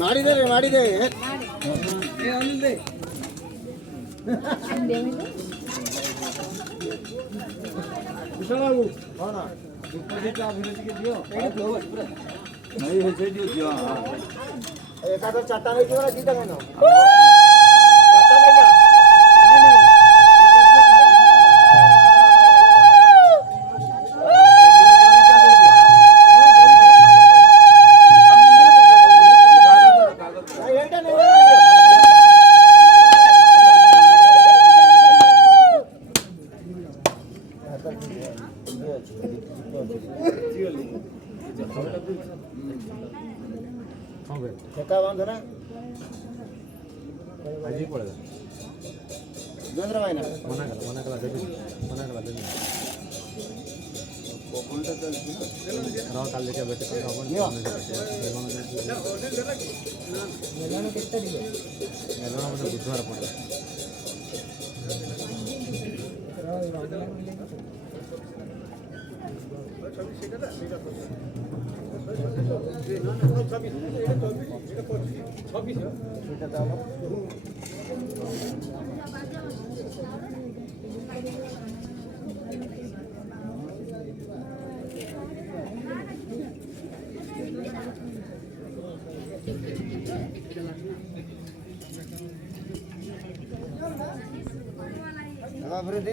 ಮಾಡಿದೆ ರೀ ಮಾಡಿದೆ एखादा चाटा नाही किंवा तिथं काय ना क्या बांधो ना अजी पड़ेगा जोंद्र मायना मना करा दे राव काल लेके बैठे कर अपन मेलानो कितना दिए मेलानो मतलब बुधवार पड़ेगा फिर दे